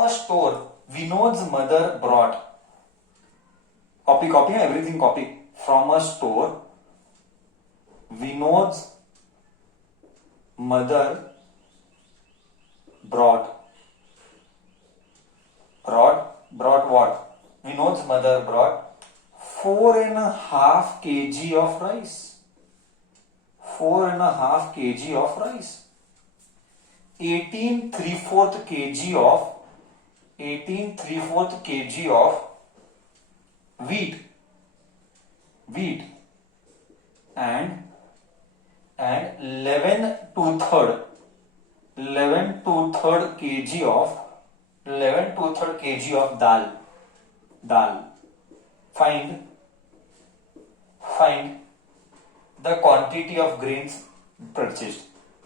a store, Vinod's mother brought. Copy, everything copy. From a store, Vinod's mother brought what? Vinod's mother brought 4.5 kg of rice. 4.5 kg of rice. 18 3/4 kg of wheat and 11 2/3 kg of dal. Find the quantity of grains purchased.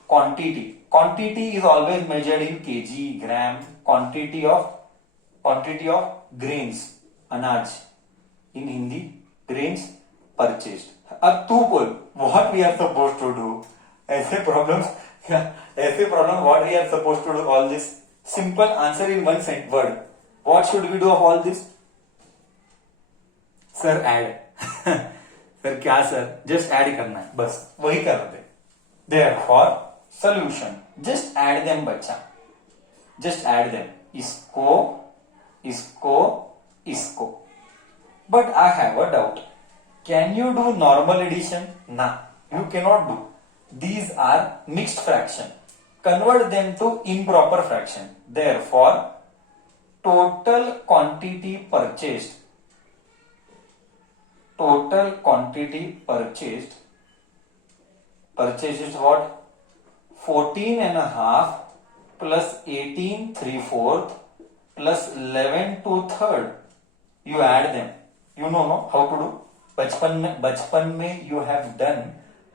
Quantity is always measured in kg, gram. Quantity of grains, anaj in Hindi, grains purchased. अब तू बोल what we are supposed to do. ऐसे problems what we are supposed to do. All this simple answer in one word. What should we do of all this? Sir, add. Sir क्या sir, just add करना है, बस वही कर रहे. Therefore solution, just add them बच्चा, just add them. इसको. But I have a doubt. Can you do normal addition? Nah, you cannot do. These are mixed fraction. Convert them to improper fraction. Therefore total quantity purchased is what? 14.5 plus 18 3/4 plus 11 2/3. You add them. You know no how to do. बचपन में you have done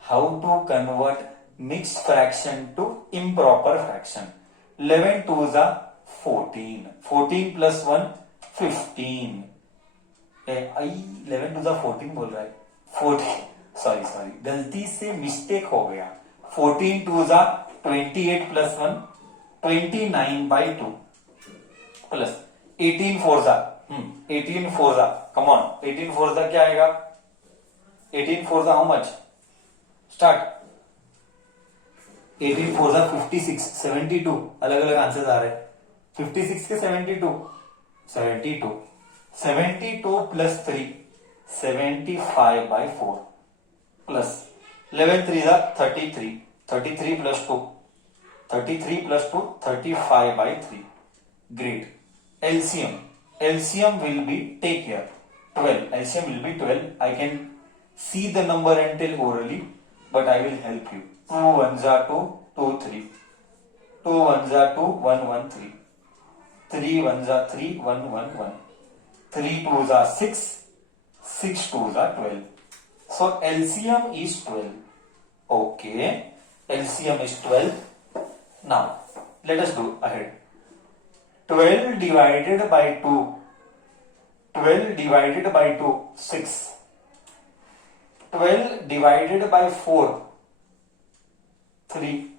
how to convert mixed fraction to improper fraction. 11 2s are 14. 14 plus 1 15. 11 2s are 14 बोल रहा है. 14 sorry गलती से mistake हो गया. 14 2s are 28 plus 1 29/2 plus 18 4s are come on. 18 4s are क्या आएगा? 18 4s are how much? Start. 18 4s are 56 72. अलग अलग आंसर आ रहे. 56 के 72 plus 3 75/4 plus 11 3s are 33 plus 2 35/3. Great. LCM will be, take care, 12. LCM will be 12. I can see the number and tell orally, but I will help you. 2 1s are 2 2 3. 2 1s are 2 1 1 3. 3 1s are 3 1 1 1. 3 2s are 6 6 2s are 12. So LCM is 12. Okay, LCM is 12. Now let us do ahead. 12 divided by 2 6. 12 divided by 4 3.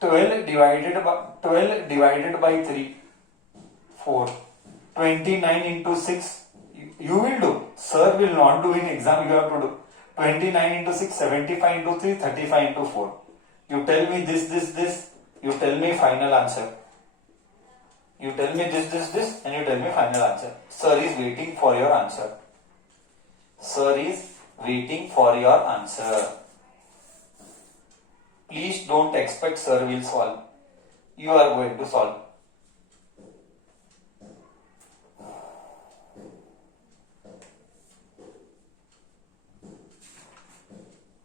12 divided by 3 4. 29 into 6. You will do. Sir will not do in exam. You have to do 29 into 6, 75 into 3, 35 into 4. You tell me this. You tell me final answer. You tell me this, and you tell me final answer. Sir is waiting for your answer. Please don't expect sir will solve. You are going to solve.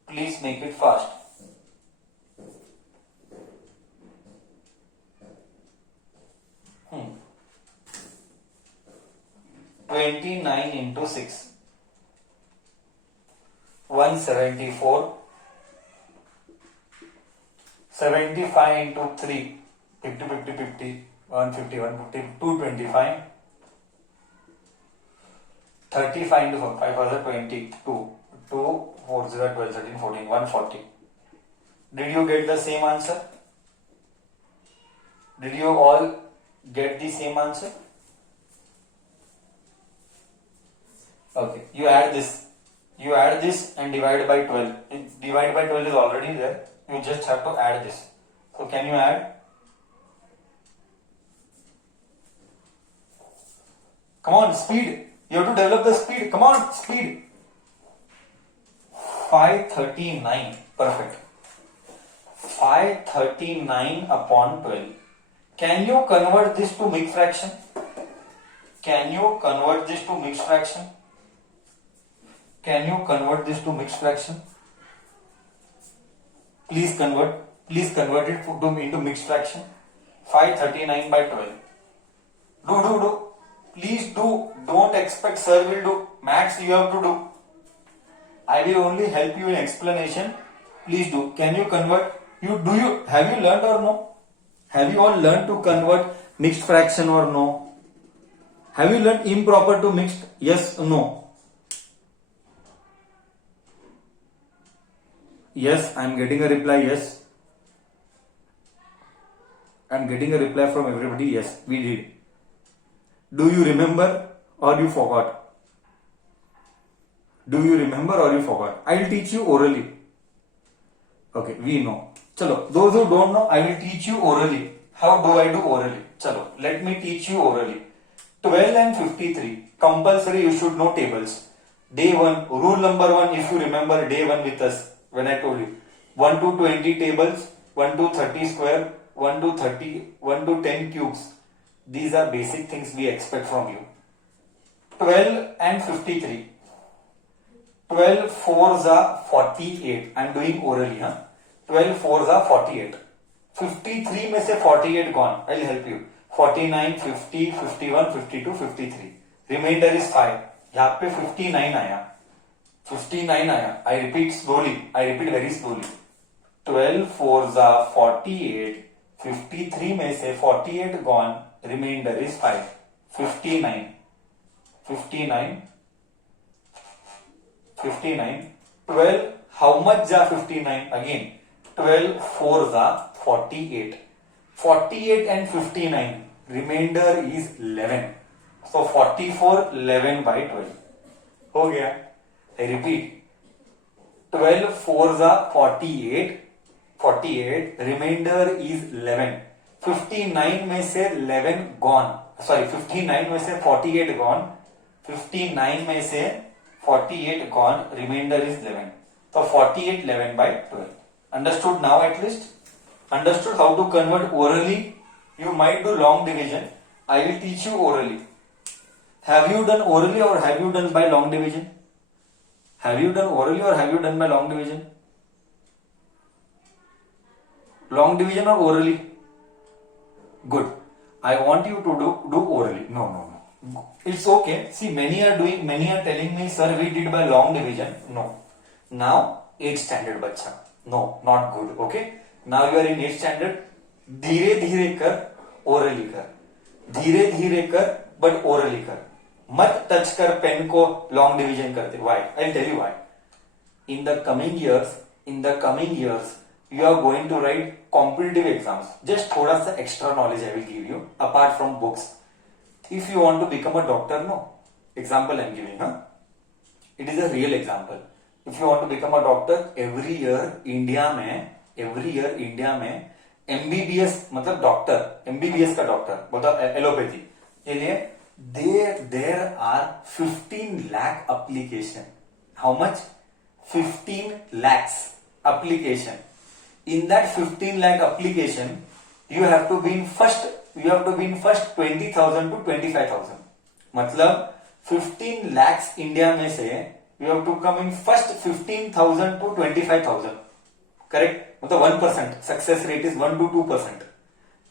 Please make it fast. Hmm. 29 into 6. 174. 75 into 3. 50 50 50. 150 150. 225. 35 into 4. 5 was 22. 2 4 0 12 13 14 140. Did you get the same answer? Did you all get the same answer? Okay, you add this and divide by 12. Divide by 12 is already there. You just have to add this. So can you add? Come on, speed. You have to develop the speed. Come on, speed. 539. Perfect. 539 upon 12. Can you convert this to mixed fraction? Can you convert this to mixed fraction? Can you convert this to mixed fraction? Please convert it into mixed fraction. 539 by 12. Do. Please do. Don't expect sir will do. Max you have to do. I will only help you in explanation. Please do. Can you convert? Have you learned or no? Have you all learned to convert mixed fraction or no? Have you learned improper to mixed? Yes, no. Yes, I am getting a reply. Yes. I am getting a reply from everybody. Yes, we did. Do you remember or you forgot? Do you remember or you forgot? I will teach you orally. Okay, we know. Chalo, those who don't know, I will teach you orally. How do I do orally? Chalo, let me teach you orally. 12 and 53. Compulsory you should know tables. Day 1, rule number 1, if you remember day 1 with us. When I told you 1 to 20 tables, 1 to 30 square, 1 to 30, 1 to 10 cubes. These are basic things we expect from you. 12 and 53. 12 fours are 48. I am doing orally. 12 fours are 48. 53 में से 48 gone. I will help you. 49, 50, 51, 52, 53. Remainder is 5. यहाँ पे 59 आया. 59 आया. I repeat slowly. I repeat very slowly. 12 fours are 48. 53 में से 48 gone. Remainder is 5. 59. 59. 59. 12. How much are 59? Again. 12 fours are 48. 48 and 59. Remainder is 11. So 44 11 by 12. हो गया. I repeat. 12 fours are 48. 48. Remainder is 11. 59 में से 11 gone. Sorry, 59 में से 48 gone. 59 में से 48 gone. Remainder is 11. So 48 11 by 12. Understood now at least? Understood how to convert orally? You might do long division. I will teach you orally. Have you done orally or have you done by long division? Have you done orally or have you done by long division? Long division or orally? Good. I want you to do orally. No. It's okay. See, many are telling me, sir, we did by long division. No. Now, 8th standard bacha. No, not good. Okay. Now you are in 8th standard. धीरे धीरे कर, orally कर. धीरे धीरे कर, but orally कर. मत touch कर पेन को long division करते. Why? I'll tell you why. In the coming years, you are going to write competitive exams. Just थोड़ा सा extra knowledge I will give you apart from books. If you want to become a doctor, no. Example I am giving, It is a real example. If you want to become a doctor, every year India में MBBS मतलब doctor, MBBS का doctor, मतलब allopathy के लिए there are 15 lakh application. How much? 15 lakhs application. In that 15 lakh application, you have to be in first 20,000 to 25,000. मतलब 15 lakhs India में से you have to come in first 15,000 to 25,000. Correct? मतलब 1%. Success rate is 1 to 2%.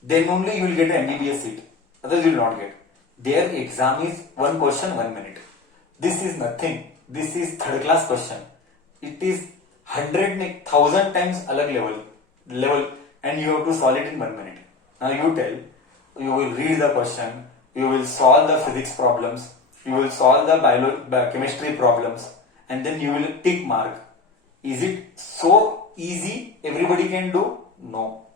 Then only you will get an MBBS seat. Otherwise you will not get. Their exam is 1 question 1 minute. This is nothing. This is third class question. It is 100,000 times alag level, and you have to solve it in 1 minute. Now you tell. You will read the question. You will solve the physics problems. You will solve the chemistry problems, and then you will tick mark. Is it so easy everybody can do? No.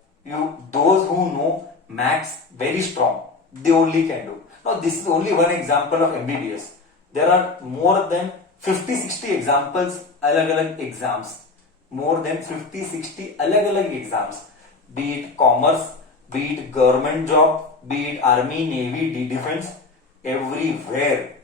Those who know maths very strong, they only can do. Now this is only one example of MBBS. There are more than 50-60 examples, alag-alag exams. More than 50-60 alag-alag exams. Be it commerce, be it government job, be it army, navy, defense. Everywhere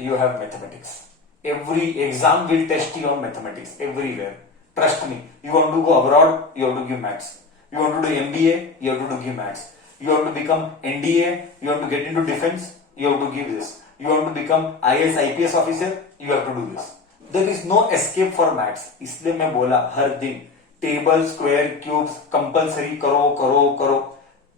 you have mathematics. Every exam will test you on mathematics. Everywhere. Trust me. You want to go abroad, you have to give maths. You want to do MBA, you have to give maths. You want to become NDA, you have to get into defense, you have to give this. You want to become IAS, IPS officer, you have to do this. There is no escape for maths. इसलिए मैं बोला हर दिन table, square, cubes compulsory करो.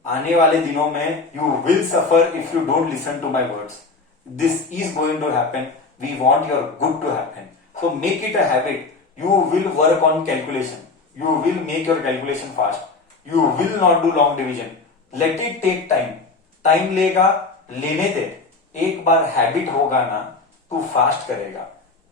आने वाले दिनों में you will suffer if you don't listen to my words. This is going to happen. We want your good to happen. So make it a habit. You will work on calculation. You will make your calculation fast. You will not do long division. Let it take time. Time लेगा, लेने दे. एक बार habit होगा ना, तू fast करेगा.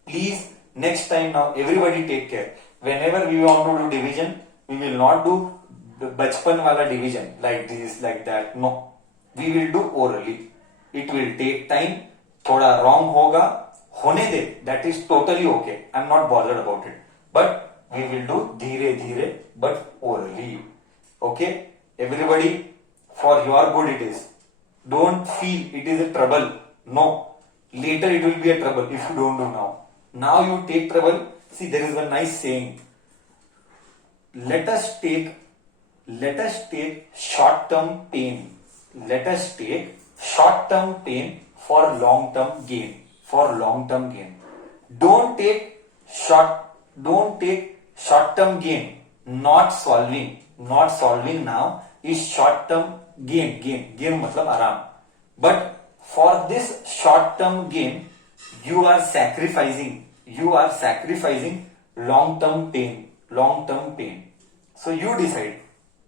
Please, next time now, everybody take care. Whenever we want to do division, we will not do the बचपन वाला division like this, like that. No, we will do orally. It will take time. थोड़ा wrong होगा, होने दे. That is totally okay. I'm not bothered about it. But we will do धीरे धीरे, but orally. Okay, everybody, for your good it is. Don't feel it is a trouble. No, later it will be a trouble if you don't do now. Now you take trouble. See, there is one nice saying. Let us take short-term pain. Let us take short-term pain for long-term gain. For long-term gain. Don't take short-term gain. Not solving now is short-term gain. Gain मतलब आराम. But for this short-term gain, you are sacrificing long-term pain. So you decide.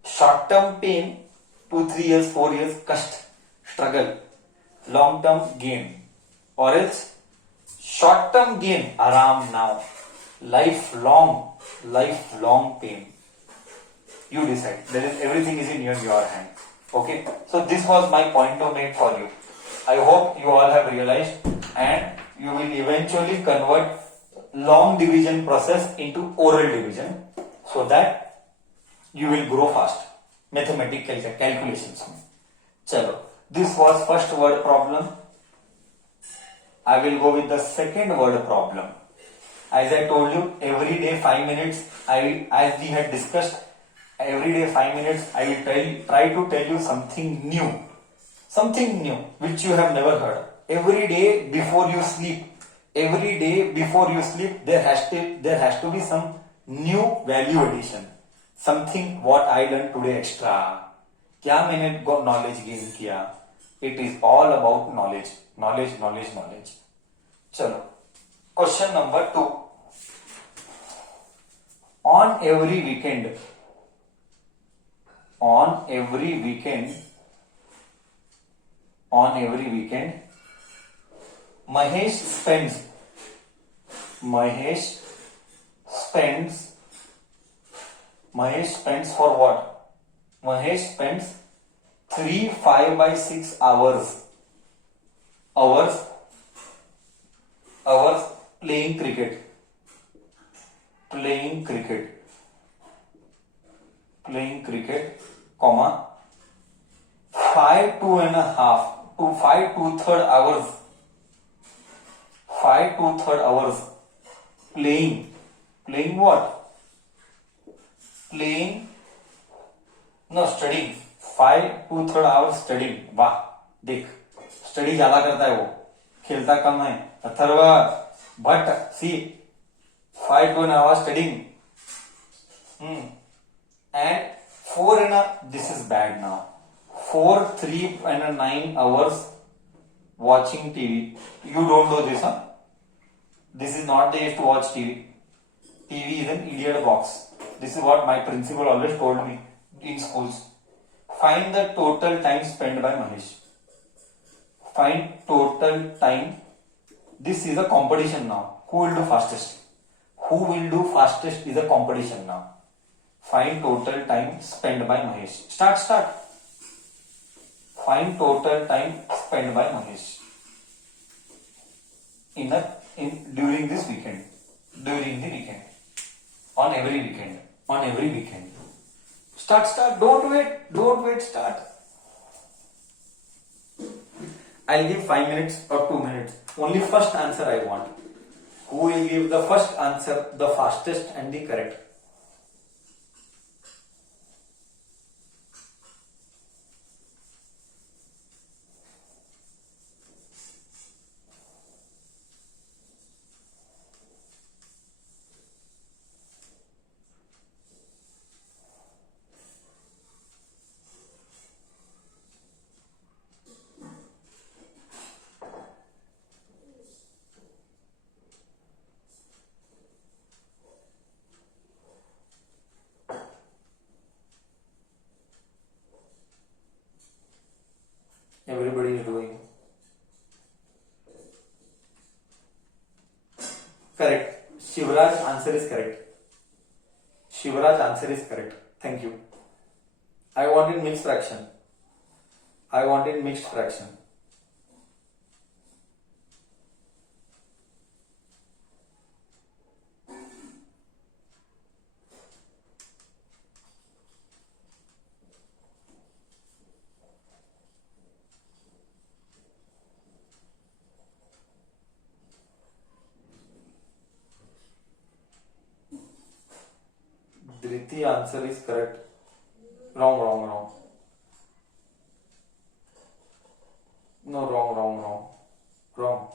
Short-term pain, 2-3 years, 4 years, कष्ट, struggle. Long-term gain. Or else, short-term gain, आराम now. Lifelong pain. You decide. Everything is in your hand. Okay. So this was my point to make for you. I hope you all have realized, and you will eventually convert long division process into oral division, so that you will grow fast. Mathematical calculations. Chalo. This was first word problem. I will go with the second word problem. As I told you, every day 5 minutes, as we had discussed, every day 5 minutes, I will try to tell you something new, which you have never heard. Every day before you sleep, there has to be some new value addition. Something what I learned today extra. क्या मैंने knowledge gain किया? It is all about knowledge. चलो. Question number 2. On every weekend, Mahesh spends for what? Mahesh spends 3 5/6 hours playing cricket, comma 5 2.5 hours playing what? Studying. 5 2.5 hours studying. वाह, देख, study ज्यादा करता है वो, खेलता कम है. अथर्वा भट्ट, सी 5 2.5 hours studying. And 4 this is bad now. 4 3.9 hours watching TV. You don't do this, huh? This is not the age to watch TV. TV is an idiot box. This is what my principal always told me in schools. Find the total time spent by Mahesh. Find total time. This is a competition now. Who will do fastest? Is a competition now. Find total time spent by Mahesh. Start. Find total time spent by Mahesh during this weekend. During the weekend. On every weekend. On every weekend. Start. Don't wait, start. I'll give 5 minutes or 2 minutes. Only first answer I want. Who will give the first answer, the fastest and the correct? Everybody is doing. Correct. Shivraj answer is correct. Shivraj answer is correct. Thank you. I wanted mixed fraction. Dhriti answer is correct. Wrong. No, wrong.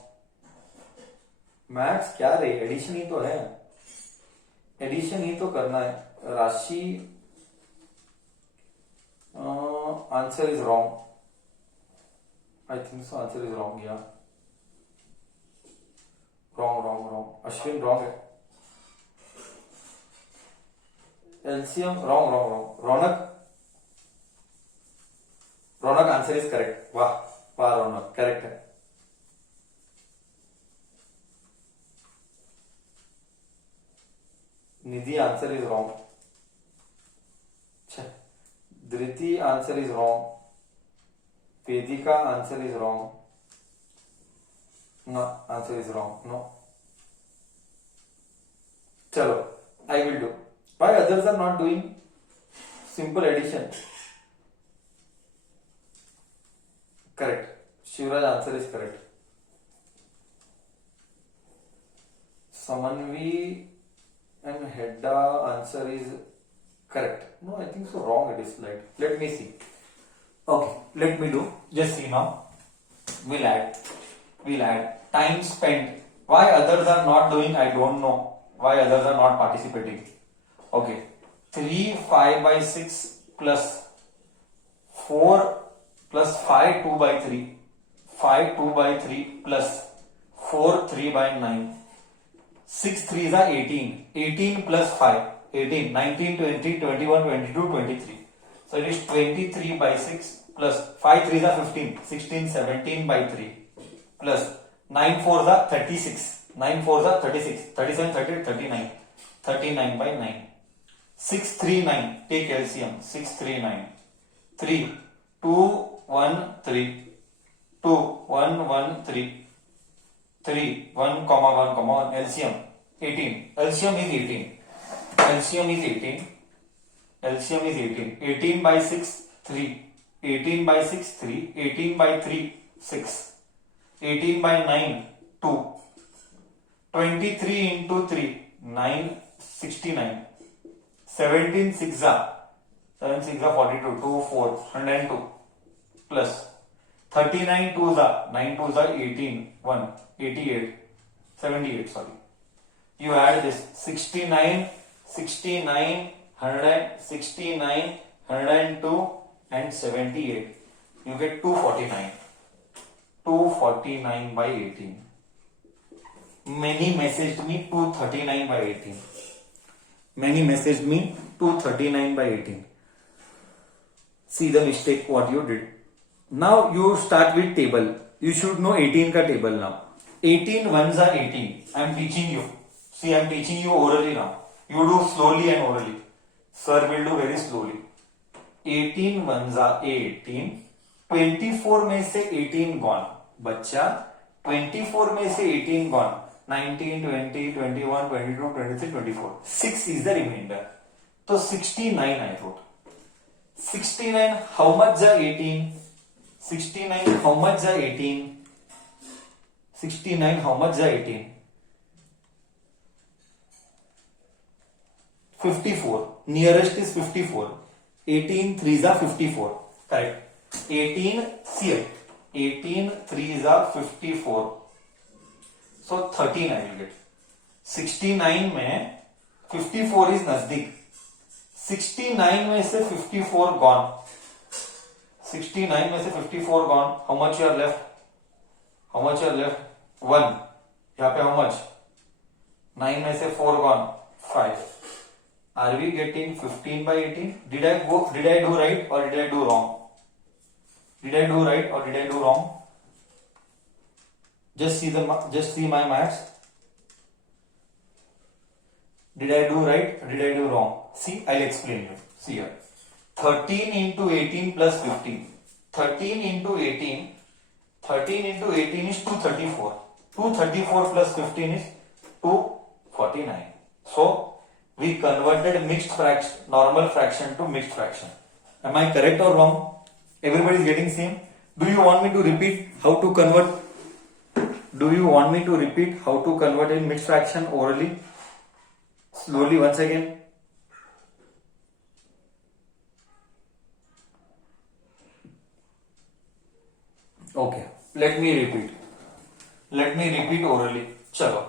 Maths क्या रे, addition ही तो है, addition ही तो करना है. Rashi answer is wrong. I think so answer is wrong. या wrong. Ashwin wrong है. LCM wrong. Raunak answer is correct. वाह रौनक करेक्ट है. Nidhi answer is wrong. Dhriti answer is wrong. Vedika answer is wrong. No answer is wrong. No. चलो I will do. Why others are not doing simple addition? Correct. Shivraj answer is correct. Samanvi and Hedda answer is correct. No, I think so wrong it is. Let me see. Okay, let me do. Just see now. We'll add. Time spent. Why others are not doing, I don't know. Why others are not participating. Okay, 3 5 by 6 plus 4 plus 5 2 by 3, 5 2 by 3 plus 4 3 by 9, 6 3s are 18, 18 plus 5, 18, 19 20 21 22 23. So it is 23 by 6 plus 5 3s are 15, 16 17 by 3 plus 9 4s are 36, 9 4s are 36, 37 38 39, 39 by 9. 6 3 9, take LCM. 6 3 9, 3 2 1 3, 2 1 1 3, 3 1 comma 1 comma 1. LCM 18. LCM is 18. 18 by 6 3, 18 by 6 3, 18 by 3 6, 18 by 9 2, 23 into 3 9 69. 17 6 are 42, 2 4 102 plus 39 2s are 9 2s are 18 1 88 78. Sorry, you add this 69 169 102 and 78. You get 249 by 18. Many messaged me 239 by 18. Many messaged me 239 by 18. See the mistake what you did. Now you start with table. You should know 18 ka table now. 18 ones are 18. I am teaching you. See, I am teaching you orally now. You do slowly and orally. Sir will do very slowly. 18 ones are 18. 24 में से 18 gone, बच्चा 24 में से 18 gone, 19, 20, 21, 22, 23, 24, 6 is the remainder. तो 69 I wrote. 69 how much the 18? 69 how much the 18? 69 how much the 18? 54. Nearest is 54. 18 3s are 54. Correct. 18 see 18 3s are 54. So 13 I will get. 69 में 54 is नजदीक. 69 में से 54 gone. 69 में से 54 gone. How much you are left? How much you are left? 1. यहाँ पे how much? 9 में से 4 gone. 5. Are we getting 15 by 18? Did I do right or did I do wrong? Did I do right or did I do wrong? Just see my maths. Did I do right or did I do wrong? See, I'll explain you. See here. 13 into 18 plus 15. 13 into 18. 13 into 18 is 234. 234 plus 15 is 249. So, we converted mixed fraction, normal fraction to mixed fraction. Am I correct or wrong? Everybody is getting same? Do you want me to repeat how to convert? Do you want me to repeat how to convert in mixed fraction orally? Slowly once again. Okay, let me repeat. Let me repeat orally. Chalo.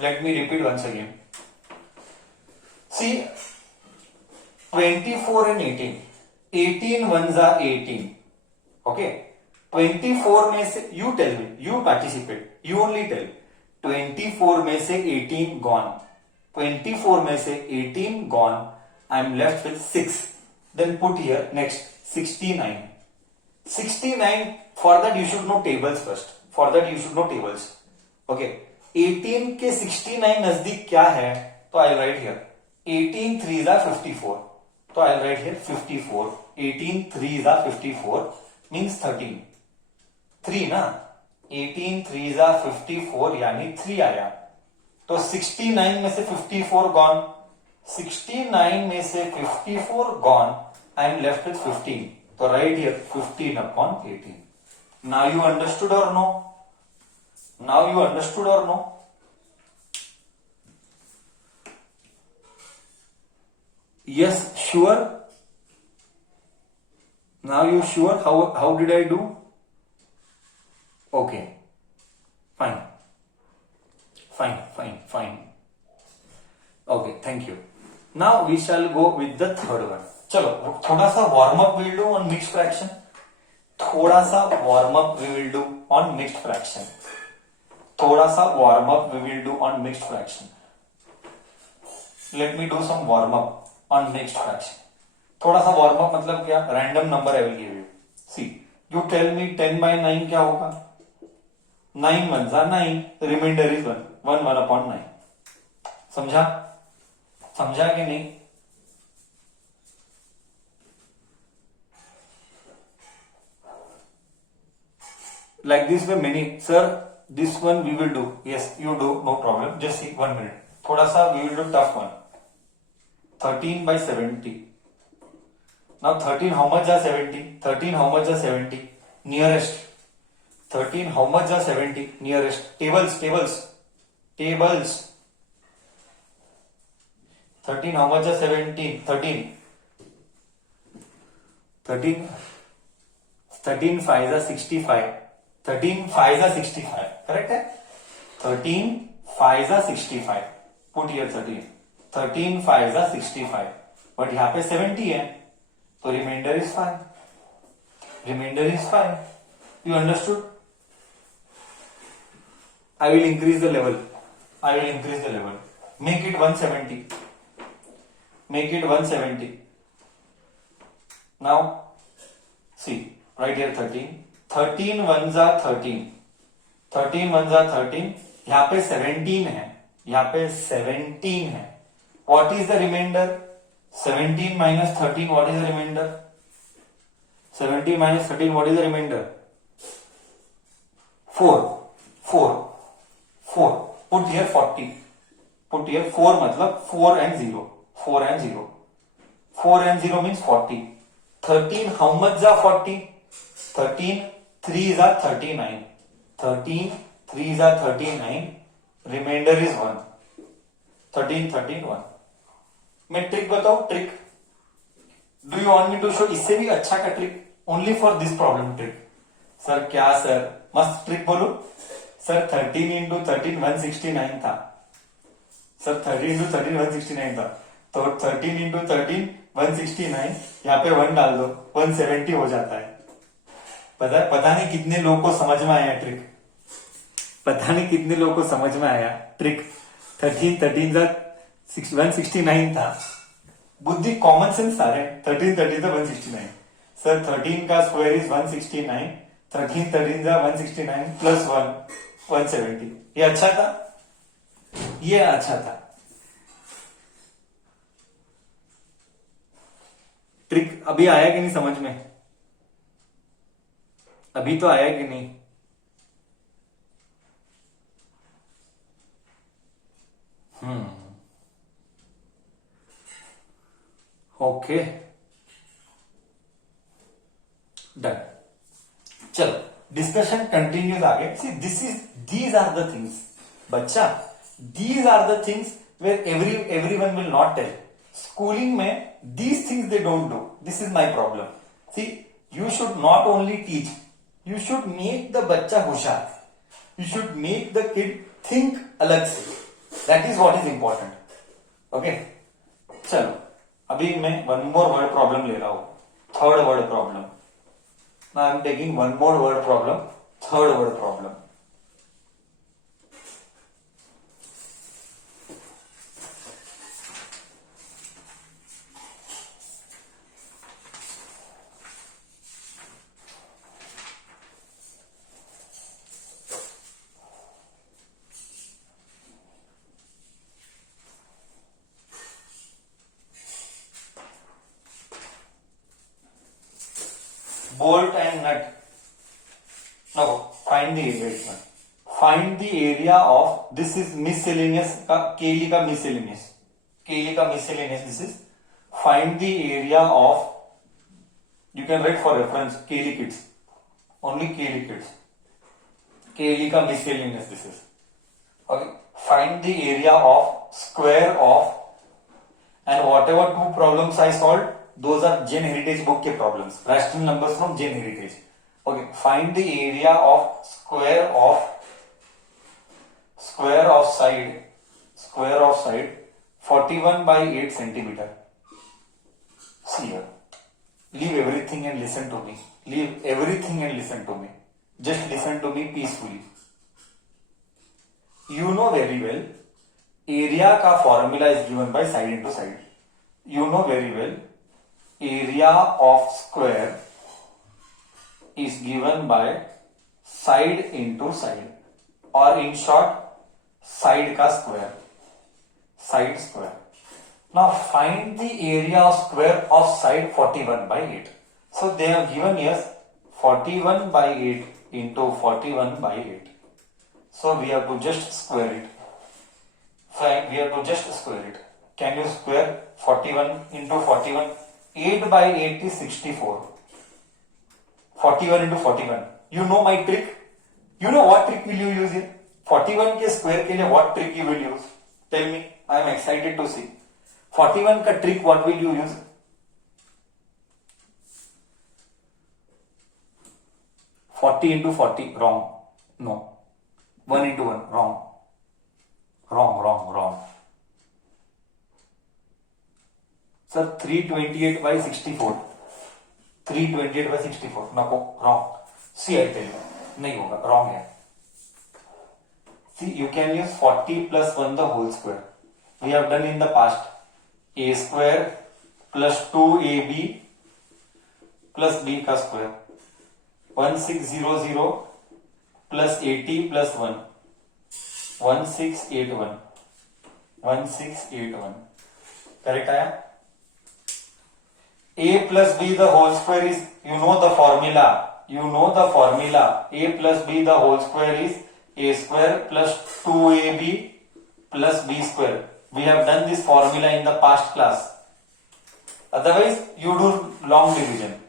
Let me repeat once again. See, 24 and 18. 18 ones are 18. Okay. 24 में से you tell me, you participate, you only tell. 24 में से 18 gone. 24 में से 18 gone. I'm left with 6. Then put here next 69. 69. For that you should know tables first. For that you should know tables. Okay. 18 के 69 नजदीक क्या है? तो I'll write here. 18 3s are 54. तो I'll write here 54. 18 3s are 54 means 13. 3 ना. 18 3s are 54 यानी 3 आया. तो 69 में से 54 gone. 69 में से 54 gone. I am left with 15. So write here 15 upon 18. Now you understood or no? Now you understood or no? Yes, sure. Now you sure? How did I do? Okay. Fine. Okay, thank you. Now we shall go with the third one. चलो थोड़ा सा warm up we will do on mixed fraction. थोड़ा सा warm up we will do on mixed fraction. थोड़ा सा warm up we will do on mixed fraction. Let me do some warm up on mixed fraction. थोड़ा सा warm up मतलब क्या? Random number I will give you. See, you tell me 10 by 9 क्या होगा? 9 ones are 9. The remainder is 1. 1 upon 9. समझा कि नहीं? Like this way many. Sir, this one we will do. Yes, you do. No problem. Just see 1 minute. थोड़ा सा we will do tough one. 13 by 70. Now 13 how much are 70? 13 how much are 70? Nearest. 13 how much are 70? Nearest. Tables. 13 how much are 17? 13 5s are 65. 13 5s are 65. Correct है? 13 5s are 65. Put here 13. 13 5s are 65. But यहाँ पे 70 है. तो remainder is 5. You understood? I will increase the level. Make it 170. Now, see, right here 13. 13 ones are 13. 13 ones are 13. यहाँ पे 17 है. What is the remainder? 17 minus 13. What is the remainder? 70 minus 13, what is the remainder? 4. 4. 4. Put here 40. Put here 4 matlab 4 and 0. 4 and 0. 4 and 0 means 40. 13, how much are 40? 13, 3s are 39. 13, 3s are 39. Remainder is 1. 13, 13, 1. मैं trick बताऊं trick. Do you want me to show इससे भी अच्छा का trick only for this problem trick. Sir क्या sir मस्त trick बोलो. Sir 13 into 13 169 था. सर 13 इंटू 13 169 था. तो 13 इंटू 13 169 यहाँ पे 1 डाल दो 170 हो जाता है. पता नहीं कितने लोगों को समझ में आया ट्रिक. पता नहीं कितने लोगों को समझ में आया ट्रिक. 13 का 169 था. बुद्धि कॉमन सेंस सारे 13 था 169. सर 13 का स्क्वायर इज 169. 13 का 169 प्लस 1 170. ये अच्छा था. ये अच्छा था. ट्रिक अभी आया कि नहीं समझ में. अभी तो आया कि नहीं. Okay done. चलो डिस्कशन कंटिन्यूज आगे. See these are the things बच्चा. These are the things where everyone will not tell. Schooling में these things they don't do. This is my problem. See you should not only teach. You should make the बच्चा होशियार. You should make the kid think अलग से. That is what is important. Okay चलो अभी मैं one more word problem ले रहा हूं. Third word problem. I am taking one more word problem. Third word problem. Bolt and nut. No, find the area. Find the area of this is miscellaneous. Kaylee का miscellaneous. Kaylee का miscellaneous. This is find the area of. You can write for reference. Kaylee kids. Only Kaylee kids. Kaylee का miscellaneous. This is okay. Find the area of square of and whatever two problems I solved. Those are Gen Heritage book के problems. Rational numbers from Gen Heritage. Okay. Find the area of square of side 41 by 8 centimeter. See here. Leave everything and listen to me. Leave everything and listen to me. Just listen to me peacefully. You know very well. Area का formula is given by side into side. You know very well. Area of square is given by side into side, or in short side ka square. Side square. Now find the area of square of side 41 by 8. So they have given us 41 by 8 into 41 by 8. So we have to just square it. Fine, we have to just square it. Can you square 41 into 41? 8 by 8 is 64. 41 into 41. You know my trick? You know what trick will you use here? 41 के square के लिए what trick you will use? Tell me. I am excited to see. 41 का trick what will you use? Forty into 40 wrong. No. 1 into 1 wrong. Wrong. Sir 328 by 64. 328 by 64. No, wrong. See, I tell you. नहीं होगा. Wrong है. See, you can use 40 plus 1 the whole square. We have done in the past. A square plus 2ab plus b का square. 1600 plus 80 plus 1. 1681. 1681. Correct आया? A plus B the whole square is, you know the formula, A plus B the whole square is A square plus 2AB plus B square. We have done this formula in the past class. Otherwise you do long division,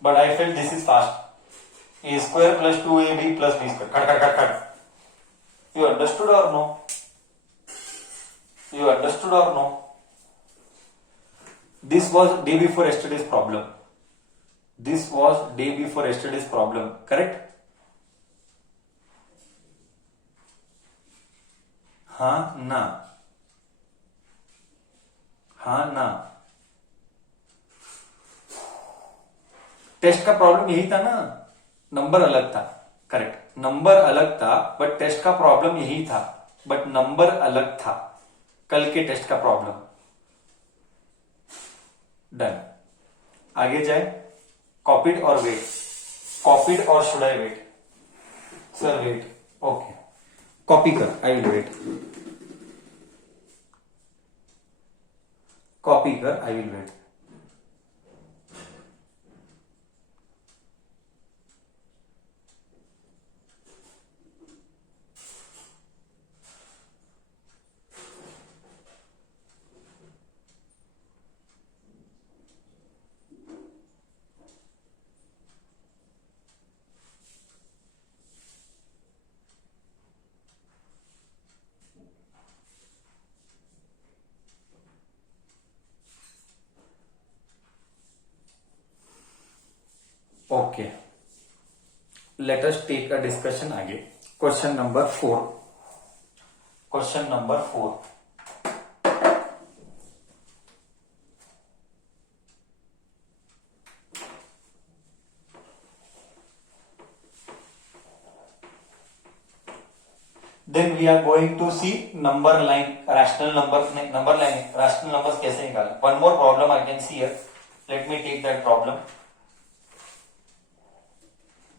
but I felt this is fast. A square plus 2AB plus B square. Cut. You understood or no? This was day before yesterday's problem. Correct? हाँ ना. Test का problem यही था ना, number अलग था. Correct, number अलग था, बट टेस्ट का प्रॉब्लम यही था, बट नंबर अलग था. कल के टेस्ट का प्रॉब्लम. डन. आगे जाए. कॉपीड और वेट. कॉपीड और should I wait? Sir wait. Okay, copy कर. I will wait. कॉपी कर. I will wait. Okay, let us take a discussion आगे. Question number 4. Then we are going to see number line, rational numbers कैसे निकालें. One more problem I can see here. Let me take that problem.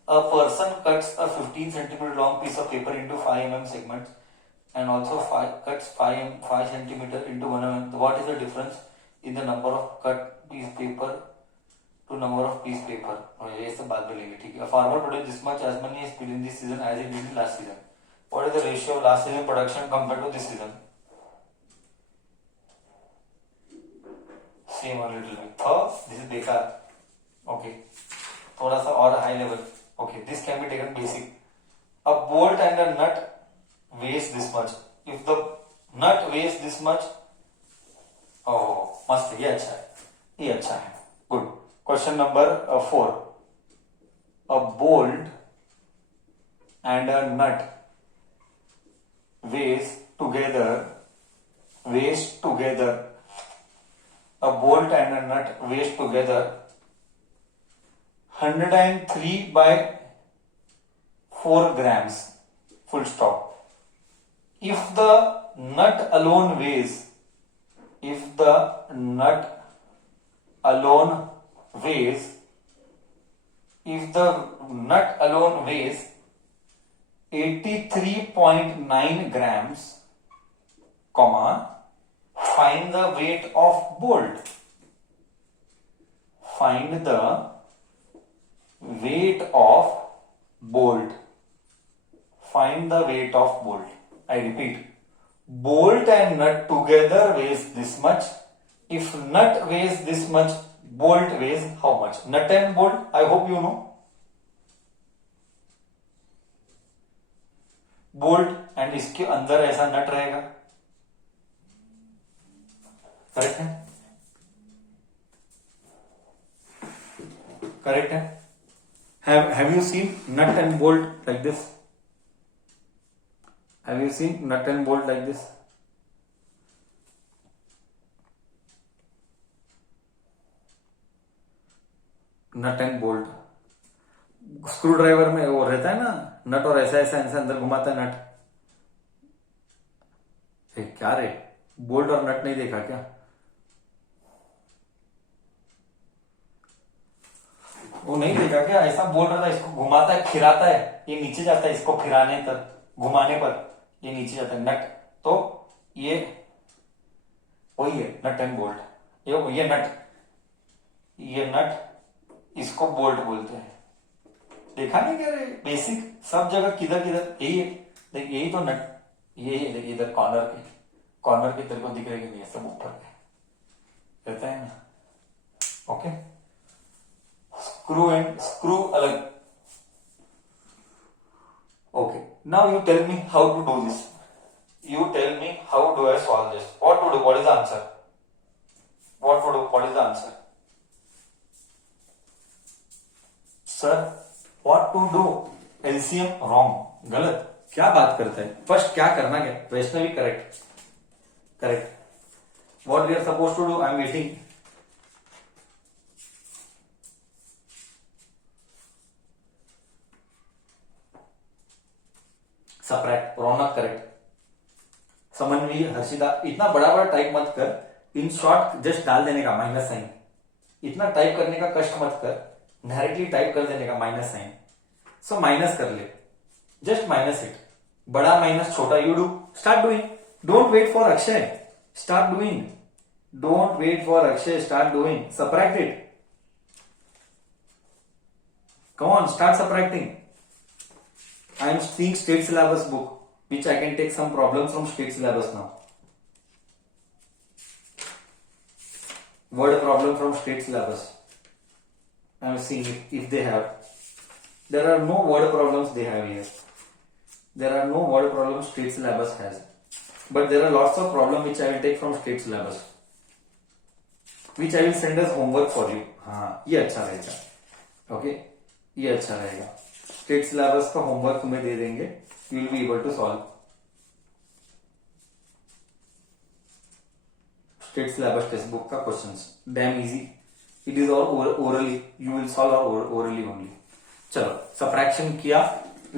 A person cuts a 15 centimeter long piece of paper into 5 mm segments and also cuts 5 centimeter into 1 mm. What is the difference in the number of cut piece paper to number of piece paper? ये सब बाद में लेंगे, ठीक है. A farmer produced this much as many as in this season as he did in last season. What is the ratio of last season production compared to this season? Same a little bit. This is बेकार. Okay, थोड़ा सा और high level. Okay, this can be taken basic. A bolt and a nut weighs this much. If the nut weighs this much, oh, मस्त है, ये अच्छा है. Good. Question number 4. A bolt and a nut weighs together. A bolt and a nut weighs together 103 by 4 grams. Full stop. If the nut alone weighs 83.9 grams, find the weight of bolt. Find the weight of bolt. I repeat, bolt and nut together weighs this much. If nut weighs this much, bolt weighs how much? Nut and bolt, I hope you know. Bolt and इसके अंदर ऐसा नट रहेगा. Correct है. Have you seen nut and bolt like this? Nut and bolt. Screwdriver में वो रहता है ना नट, और ऐसा अंदर घुमाता है नट. क्या रे, बोल्ट और नट नहीं देखा क्या? वो नहीं देखा क्या? ऐसा बोल रहा था, इसको घुमाता है, खिराता है, ये नीचे जाता है, इसको फिराने पर, घुमाने पर ये नीचे जाता है नट. तो ये वही है नट एंड बोल्ट. ये नट इसको बोल्ट बोलते हैं। देखा नहीं क्या रे, बेसिक सब जगह किधर किधर यही है। देख यही तो नट, ये इधर कॉर्नर के तेरे को दिख रहे कि नहीं, सब ऊपर पे रहता है ना। ओके, स्क्रू अलग। Okay, now you tell me how to do this. You tell me how do I solve this? What to do? What is the answer? What to do? What is the answer? Sir, what to do? LCM wrong. गलत। क्या बात करता है? First क्या करना क्या? Vaishnavi correct. What we are supposed to do? I am waiting. Subtract. Ronak correct. समन्वय हर्षिता, इतना बड़ा बड़ा टाइप मत कर, इन शॉर्ट जस्ट डाल देने का माइनस साइन। इतना टाइप करने का कष्ट मत कर, डायरेक्टली टाइप कर देने का माइनस साइन। सो माइनस कर ले, जस्ट माइनस इट। बड़ा माइनस छोटा, you do, start doing. Don't wait for Akshay, start doing. Don't wait for Akshay, start doing. Subtract it, come on, start subtracting. I am seeing state syllabus book, which I can take some problems from state syllabus now. Word problem from state syllabus. I am seeing if they have. There are no word problems they have here. There are no word problems state syllabus has. But there are lots of problems which I will take from state syllabus. Which I will send as homework for you. हाँ, ये अच्छा रहेगा. Okay, ये अच्छा रहेगा. State syllabus का homework तुम्हें दे देंगे. You will be able to solve state syllabus textbook का questions. Damn easy. It is all orally. You will solve orally only. चलो, subtraction किया.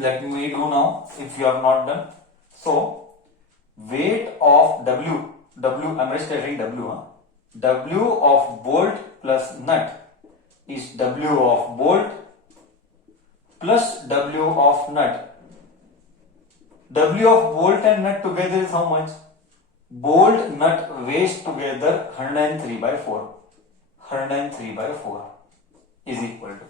Let me do now. If you are not done. So, weight of W. I'm just writing W. W of bolt plus nut is W of bolt plus W of nut. W of bolt and nut together is how much? Bolt, nut, weighs together 103/4. 103/4 is equal to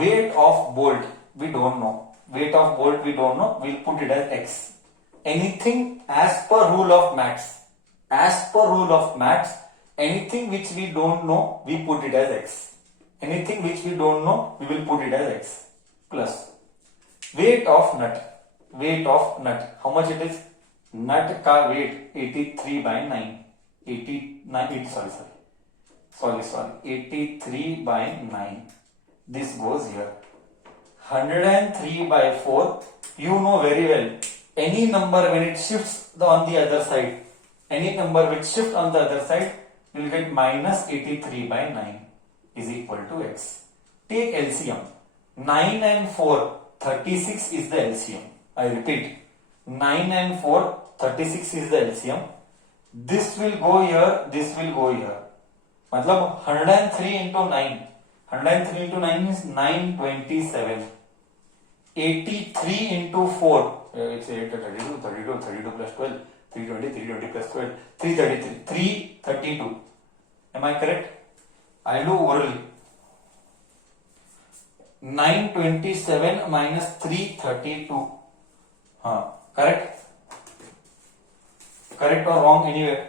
weight of bolt. We don't know. Weight of bolt we don't know. We'll put it as X. Anything as per rule of maths. As per rule of maths, anything which we don't know, we put it as X. Anything which we don't know, we will put it as X. Plus weight of nut. Weight of nut, how much it is? Nut का weight 83/9. 83/9. This goes here. 103/4. You know very well. Any number when it shifts on the other side, any number which shifts on the other side will get minus 83/9 is equal to X. Take LCM. 9 and 4, 36 is the LCM. I repeat, 9 and 4, 36 is the LCM. This will go here, this will go here. मतलब 103 into 9. 103 into 9 is 927. 83 into 4. It's 32 plus 12. 320 plus 12. 333. 332. Am I correct? I'll do orally. 927 minus 332. हाँ, correct or wrong anywhere?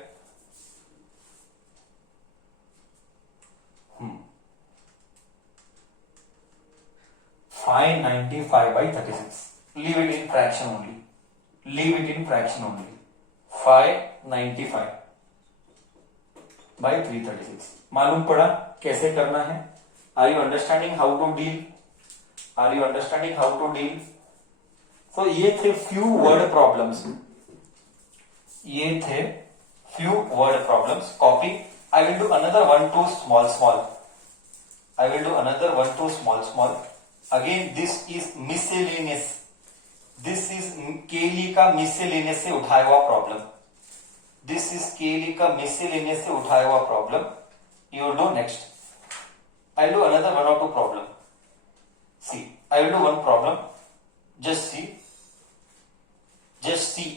595/36. Leave it in fraction only. 595/336. मालूम पड़ा कैसे करना है? Are you understanding how to deal? So ये थे few word problems. Copy. I will do another 1, 2 small. Again, this is miscellaneous. This is केली का miscellaneous से उठाया हुआ problem. You will do next. I will do another 1 or 2 problem. See, I will do one problem. Just see.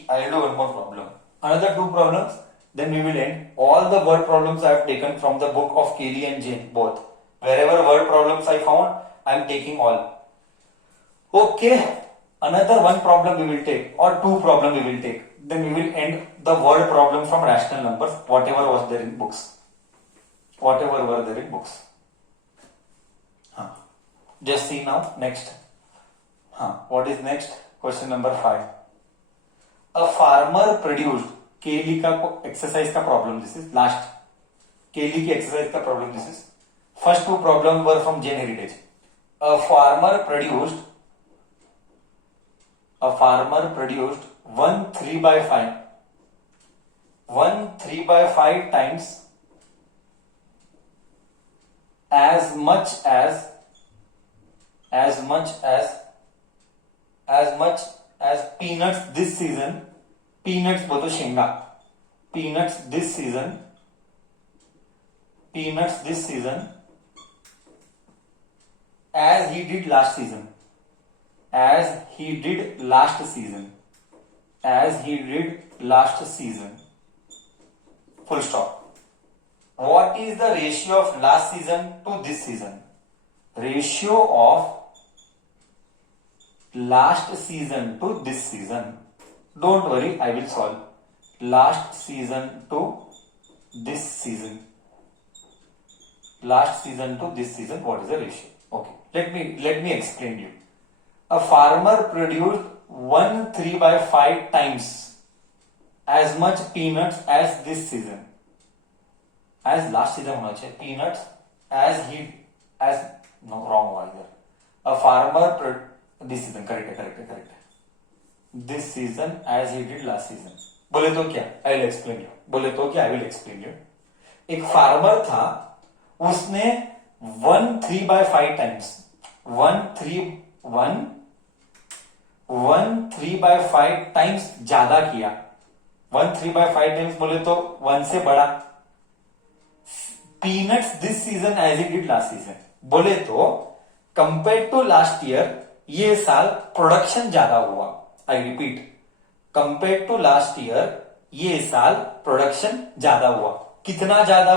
I will do one more problem. Another 2 problems. then we will end. All the word problems I have taken from the book of Kelly and Jane, both. Wherever word problems I found, I am taking all. Okay, another one problem we will take, or two problem we will take. Then we will end the word problem from rational numbers, whatever was there in books. Whatever were there in books. Just see now, next. What is next? Question number 5. A farmer produced, केली का exercise का problem this is, last. केली की exercise का problem this is. First two problem were from Jain Heritage. A farmer produced 1 3/5. 1 3/5 times as much as peanuts this season. Peanuts बोलो शेंगा. Peanuts this season as he did last season. Full stop. What is the ratio of last season to this season? Ratio of last season to this season. Don't worry, I will solve. Last season to this season. Last season to this season, what is the ratio? Okay, let me explain you. A farmer produced 1 3/5 times as much peanuts as this season. As last season होना चाहिए. Peanuts as no, wrong one there. A farmer this season, correct. This season as he did last season. बोले तो क्या? I will explain you. एक farmer था, उसने 1 3/5 times 1 3/5 times ज्यादा किया. 1 3/5 times बोले तो 1 से बड़ा. Peanuts this season as he did last season. बोले तो कंपेयर टू लास्ट ईयर ये साल प्रोडक्शन ज्यादा हुआ. I repeat, compare to last year ये साल प्रोडक्शन ज्यादा हुआ. कितना ज्यादा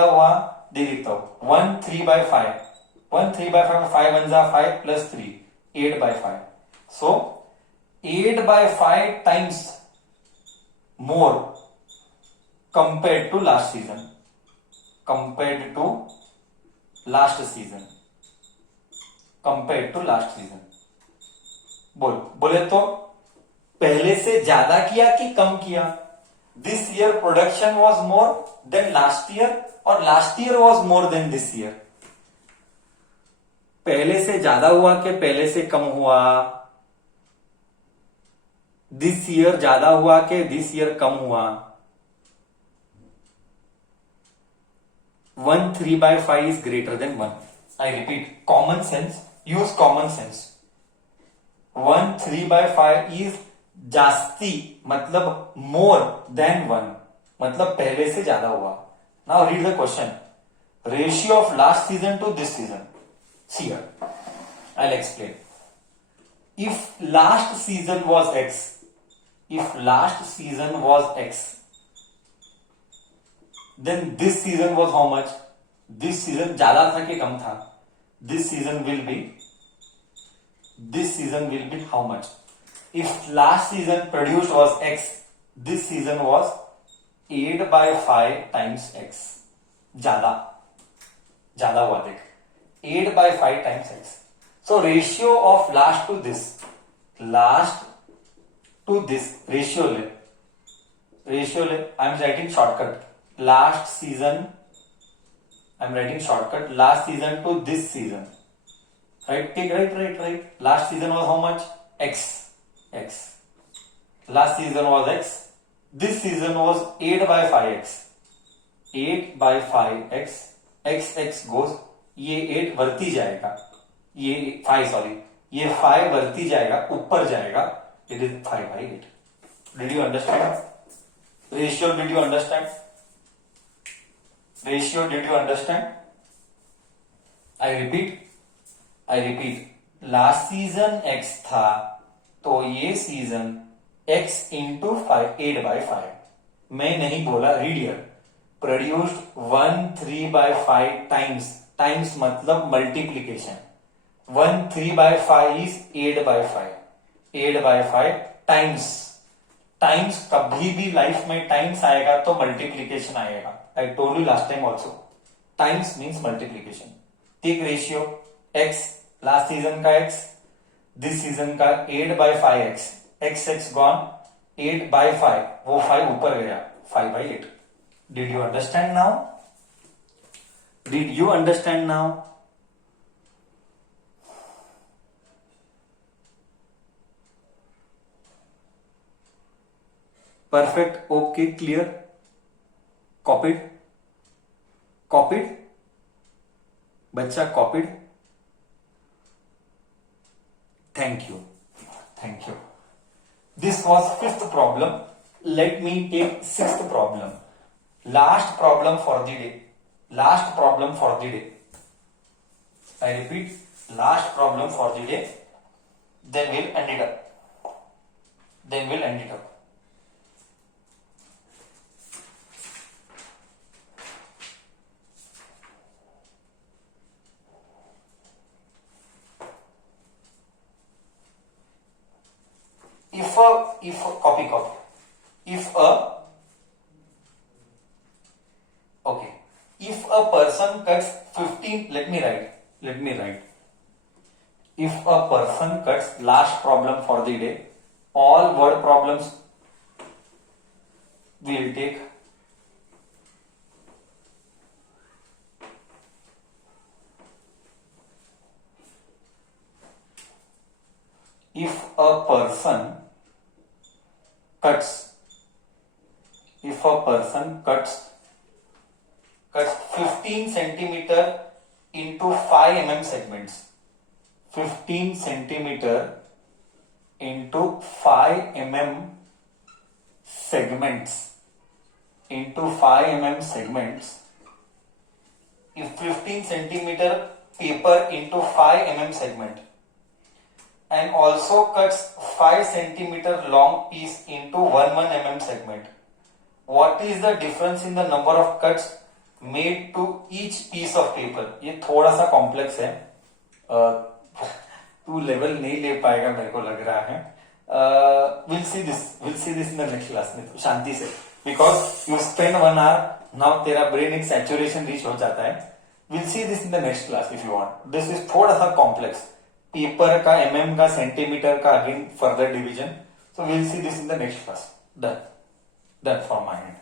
हुआ दे देता हूं. 1 3/5. 1 3/5 5 1 5 plus 3 8/5. So 8/5 times more compared to last season. बोले तो पहले से ज्यादा किया कि कम किया. This year production was more than last year और last year was more than this year. पहले से ज्यादा हुआ कि पहले से कम हुआ. दिस ईयर ज्यादा हुआ कि दिस ईयर कम हुआ. 1 3/5 is greater than 1. I repeat, common sense, use common sense. 1 3/5 is जास्ती, मतलब more than 1, मतलब पहले से ज्यादा हुआ. Now read the question. Ratio of last season to this season. See here, I'll explain. If last season was X, then this season was how much? This season ज्यादा था कि कम था? This season will be how much? If last season produced was X, this season was 8/5 times X. ज्यादा हुआ देख. 8/5 times X. So ratio of last to this ratio ले. I'm writing shortcut. Last season to this season. Right. Last season was how much? X. Last season was X. This season was 8/5X. 8/5X. X goes. ये 8 बढ़ती जाएगा. ये 5 बढ़ती जाएगा, ऊपर जाएगा. It is 5/8. Did you understand? Ratio, did you understand? I repeat. Last season X था, तो ये सीजन X into 8/5. मैं नहीं बोला, read here. Produced 1/3/5 times, times मतलब मल्टीप्लीकेशन। 1/3/5 is 8/5, 8/5 times. टाइम्स कभी भी लाइफ में टाइम्स आएगा तो मल्टीप्लीकेशन आएगा। I told you last time also, times means multiplication. Take ratio X, last season का एक्स, दिस सीजन का 8/5x, x गॉन, 8/5, वो 5 ऊपर गया, 5/8। Did you understand now? Did you understand now? Perfect, okay, clear, copied, copied, बच्चा copied, thank you, thank you. This was fifth problem. Let me take sixth problem, last problem for the day, last problem for the day. I repeat, last problem for the day, then we'll end it up, then we'll end it up. If copy, if a, okay, if a person cuts 15, let me write, if a person cuts, last problem for the day, all word problems we will take. If a person cuts, if a person cuts 15 centimeter into 5 mm segments, 15 centimeter into 5 mm segments, into 5 mm segments, if 15 centimeter paper into 5 mm segment, and also cuts 5 centimeter long piece into 1 mm segment, what is the difference in the number of cuts made to each piece of paper? ये थोड़ा सा complex है, तू level नहीं ले पाएगा मेरे को लग रहा है। Will see this in the next class में, तो शांति से, because you spend 1 hour, now तेरा ब्रेन एक सैचुरेशन रीच हो जाता है। Will see this in the next class if you want. This is थोड़ा सा कॉम्प्लेक्स, पेपर का, mm का, सेंटीमीटर का, again further division. So will see this in the next class. Done, done from my and.